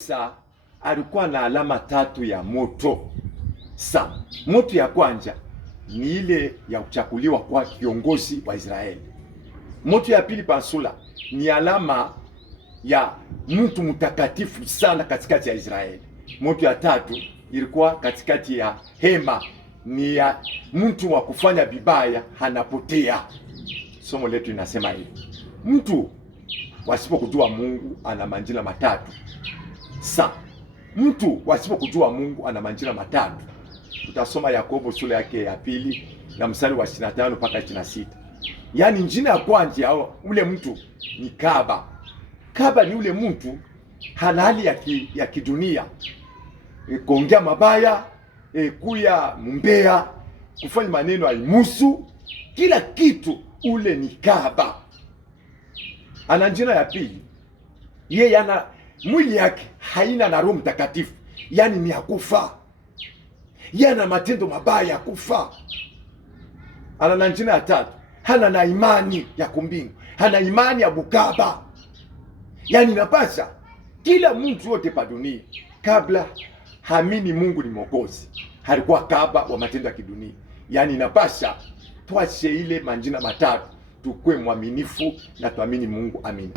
Musa alikuwa na alama tatu ya moto. Moto ya kwanza ni ile ya kuchakuliwa kwa kiongozi wa Israeli. Moto ya pili Pansula ni alama ya mtu mtakatifu sana katikati ya Israeli. Moto ya tatu ilikuwa katikati ya hema, ni ya mtu wa kufanya vibaya hanapotea. Somo letu linasema hivi: mtu wasipokujua Mungu ana majina matatu. Mtu wasipokujua Mungu ana majina matatu. Tutasoma Yakobo sura yake ya pili na mstari wa 25 mpaka 26. Yaani jina ya kwanza au ule mtu ni Kaba. Kaba ni ule mtu hana hali ya kidunia, kuongea mabaya, kuya mbea, kufanya maneno haimusu, kila kitu, ule ni Kaba. Ana jina ya pili, yeye ana mwili yake haina na Roho Mtakatifu, yaani ni akufa, yeye ana matendo mabaya ya kufa. Ana na jina ya tatu, hana na imani ya kumbingu, hana imani ya Bukaba. Yaani napasha kila mtu yote pa dunia kabla hamini Mungu ni Mwokozi, halikuwa Kaba wa matendo ya kidunia. Yaani napasha tuache ile majina matatu, tukue mwaminifu na tuamini Mungu. Amina.